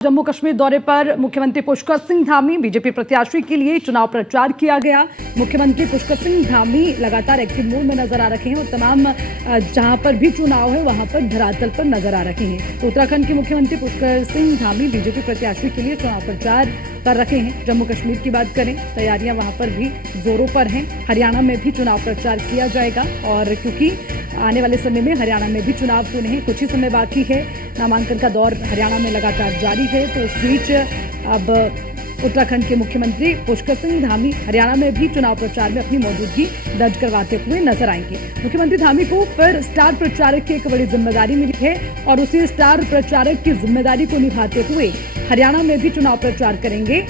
जम्मू कश्मीर दौरे पर मुख्यमंत्री पुष्कर सिंह धामी बीजेपी प्रत्याशी के लिए चुनाव प्रचार किया गया। मुख्यमंत्री पुष्कर सिंह धामी लगातार एक्टिव मोड में नजर आ रखे हैं और तमाम जहां पर भी चुनाव है वहां पर धरातल पर नजर आ रहे हैं। तो उत्तराखंड के मुख्यमंत्री पुष्कर सिंह धामी बीजेपी प्रत्याशी के लिए चुनाव प्रचार कर रखे हैं। जम्मू कश्मीर की बात करें, तैयारियां वहां पर भी जोरों पर हैं। हरियाणा में भी चुनाव प्रचार किया जाएगा और क्योंकि आने वाले समय में हरियाणा में भी चुनाव होने हैं, कुछ ही समय बाकी है। नामांकन का दौर हरियाणा में लगातार जारी है। तो इस बीच अब उत्तराखंड के मुख्यमंत्री पुष्कर सिंह धामी हरियाणा में भी चुनाव प्रचार में अपनी मौजूदगी दर्ज करवाते हुए नजर आएंगे। मुख्यमंत्री धामी को फिर स्टार प्रचारक की एक बड़ी जिम्मेदारी मिली है और उसी स्टार प्रचारक की जिम्मेदारी को निभाते हुए हरियाणा में भी चुनाव प्रचार करेंगे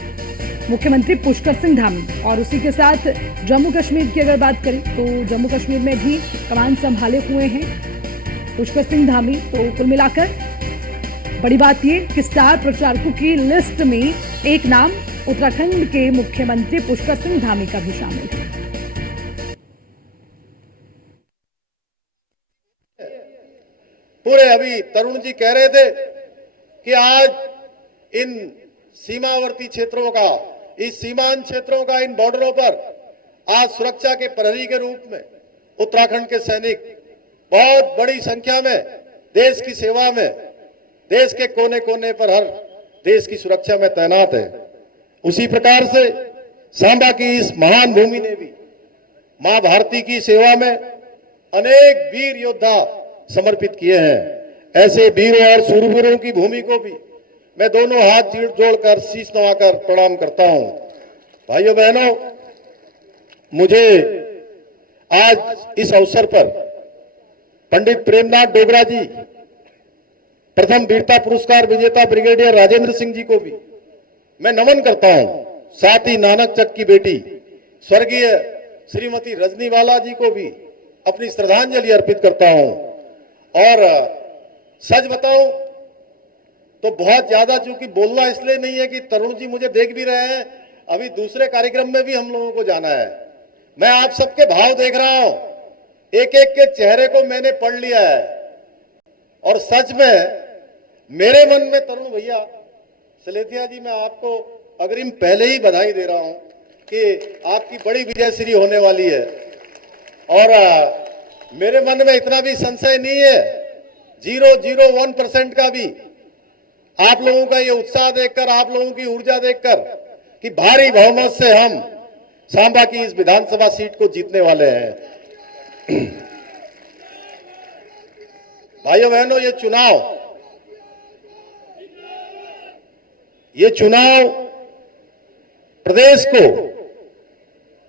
मुख्यमंत्री पुष्कर सिंह धामी। और उसी के साथ जम्मू कश्मीर की अगर बात करें तो जम्मू कश्मीर में भी कमान संभाले हुए हैं पुष्कर सिंह धामी। तो कुल मिलाकर बड़ी बात यह कि स्टार प्रचारकों की लिस्ट में एक नाम उत्तराखंड के मुख्यमंत्री पुष्कर सिंह धामी का भी शामिल है। पूरे अभी तरुण जी कह रहे थे कि आज इन सीमावर्ती क्षेत्रों का, इस सीमांत क्षेत्रों का, इन बॉर्डरों पर आज सुरक्षा के प्रहरी के रूप में उत्तराखंड के सैनिक बहुत बड़ी संख्या में देश की सेवा में, देश के कोने कोने पर हर देश की सुरक्षा में तैनात है। उसी प्रकार से सांबा की इस महान भूमि ने भी मां भारती की सेवा में अनेक वीर योद्धा समर्पित किए हैं। ऐसे वीरों और सूरवीरों की भूमि को भी मैं दोनों हाथ जोड़कर शीश नवाकर प्रणाम करता हूं। भाइयों बहनों, मुझे आज इस अवसर पर पंडित प्रेमनाथ डोगरा जी, प्रथम वीरता पुरस्कार विजेता ब्रिगेडियर राजेंद्र सिंह जी को भी मैं नमन करता हूं। साथ ही नानक चक की बेटी स्वर्गीय श्रीमती रजनीवाला जी को भी अपनी श्रद्धांजलि अर्पित करता हूं। और सच बताऊं तो बहुत ज्यादा चूंकि बोलना इसलिए नहीं है कि तरुण जी मुझे देख भी रहे हैं, अभी दूसरे कार्यक्रम में भी हम लोगों को जाना है। मैं आप सबके भाव देख रहा हूं, एक एक के चेहरे को मैंने पढ़ लिया है और सच में मेरे मन में तरुण भैया सलेथिया जी, मैं आपको अग्रिम पहले ही बधाई दे रहा हूं कि आपकी बड़ी विजयश्री होने वाली है। और मेरे मन में इतना भी संशय नहीं है, 0.01% का भी आप लोगों का ये उत्साह देखकर, आप लोगों की ऊर्जा देखकर कि भारी बहुमत से हम सांबा की इस विधानसभा सीट को जीतने वाले हैं। भाइयों बहनों, ये चुनाव प्रदेश को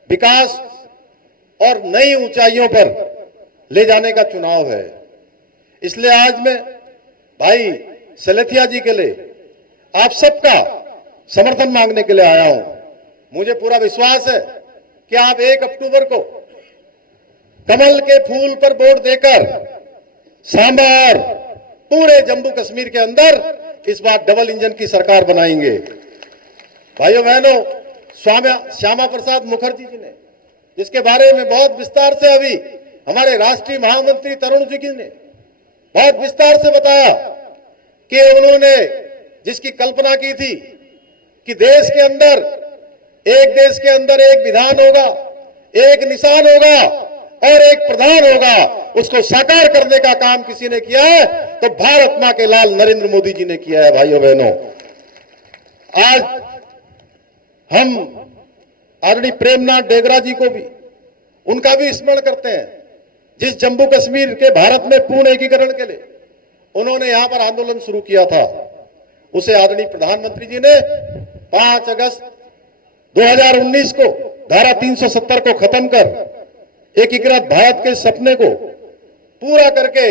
विकास और नई ऊंचाइयों पर ले जाने का चुनाव है। इसलिए आज मैं भाई सलेथिया जी के लिए आप सबका समर्थन मांगने के लिए आया हूं। मुझे पूरा विश्वास है कि आप 1 अक्टूबर को कमल के फूल पर वोट देकर सांबा और पूरे जम्मू कश्मीर के अंदर इस बार डबल इंजन की सरकार बनाएंगे। भाइयों बहनों, श्यामा प्रसाद मुखर्जी जी ने, जिसके बारे में बहुत विस्तार से अभी हमारे राष्ट्रीय महामंत्री तरुण जी ने बहुत विस्तार से बताया कि उन्होंने जिसकी कल्पना की थी कि देश के अंदर एक विधान होगा, एक निशान होगा और एक प्रधान होगा, उसको साकार करने का काम किसी ने किया है तो भारत मां के लाल नरेंद्र मोदी जी ने किया है। भाइयों बहनों, आज हम आदरणीय प्रेमनाथ डोगरा जी को भी, उनका भी स्मरण करते हैं, जिस जम्मू कश्मीर के भारत में पूर्ण एकीकरण के लिए उन्होंने यहां पर आंदोलन शुरू किया था। उसे आदरणीय प्रधानमंत्री जी ने 5 अगस्त 2019 को धारा 370 को खत्म कर एकीकृत भारत के सपने को पूरा करके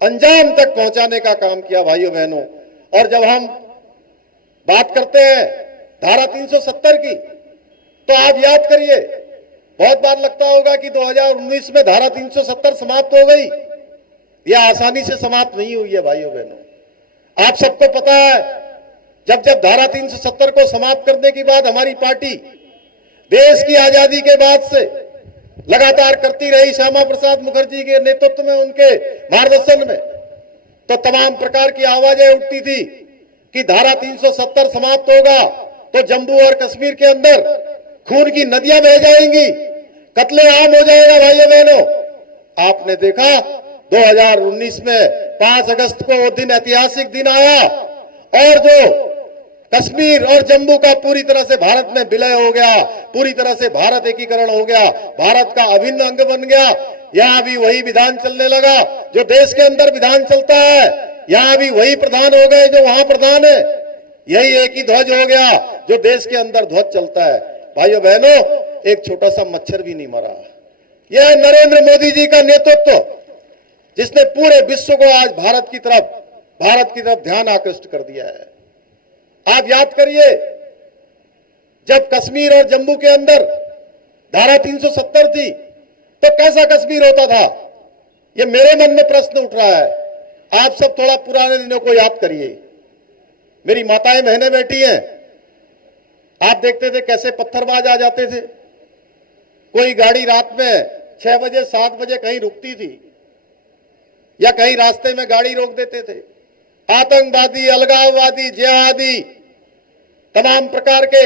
अंजाम तक पहुंचाने का काम किया। भाइयों बहनों, और जब हम बात करते हैं धारा 370 की तो आप याद करिए, बहुत बार लगता होगा कि 2019 में धारा 370 समाप्त हो गई। यह आसानी से समाप्त नहीं हुई है। भाइयों बहनों, आप सबको पता है, जब धारा 370 को समाप्त करने के बाद हमारी पार्टी देश की आजादी के बाद से लगातार करती रही, श्यामा प्रसाद मुखर्जी के नेतृत्व में, उनके मार्गदर्शन में, तो तमाम प्रकार की आवाजें उठती थी कि धारा 370 समाप्त होगा तो जम्मू और कश्मीर के अंदर खून की नदियां बह जाएंगी, कत्लेआम हो जाएगा। भाइयों बहनों, आपने देखा 2019 में 5 अगस्त को वो दिन ऐतिहासिक दिन आया और जो कश्मीर और जम्मू का पूरी तरह से भारत में विलय हो गया, पूरी तरह से भारत एकीकरण हो गया, भारत का अभिन्न अंग बन गया। यहां भी वही विधान चलने लगा जो देश के अंदर विधान चलता है, यहां भी वही प्रधान हो गए जो वहां प्रधान है, यही एक ही ध्वज हो गया जो देश के अंदर ध्वज चलता है। भाइयों बहनों, एक छोटा सा मच्छर भी नहीं मरा। यह नरेंद्र मोदी जी का नेतृत्व जिसने पूरे विश्व को आज भारत की तरफ ध्यान आकृष्ट कर दिया है। आप याद करिए, जब कश्मीर और जम्मू के अंदर धारा 370 थी तो कैसा कश्मीर होता था, यह मेरे मन में प्रश्न उठ रहा है। आप सब थोड़ा पुराने दिनों को याद करिए। मेरी माताएं बहनें बैठी हैं, आप देखते थे कैसे पत्थरबाज आ जाते थे। कोई गाड़ी रात में 6 बजे 7 बजे कहीं रुकती थी या कहीं रास्ते में गाड़ी रोक देते थे। आतंकवादी, अलगाववादी, जिहादी, तमाम प्रकार के